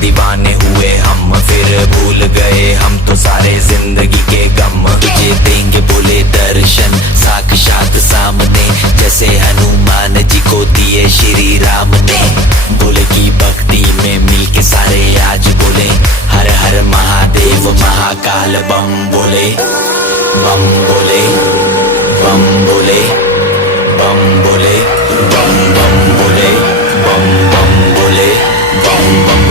दीवाने हुए हम, फिर भूल गए हम तो सारे जिंदगी के गम। तुझे देंगे बोले दर्शन साक्षात सामने, जैसे हनुमान जी को दिए श्री राम ने। बोले की भक्ति में मिलके सारे आज बोले, हर हर महादेव महाकाल बम बोले, बम बोले, बम बोले, बम बोले, बम बम बोले, बम बम बोले, बम बम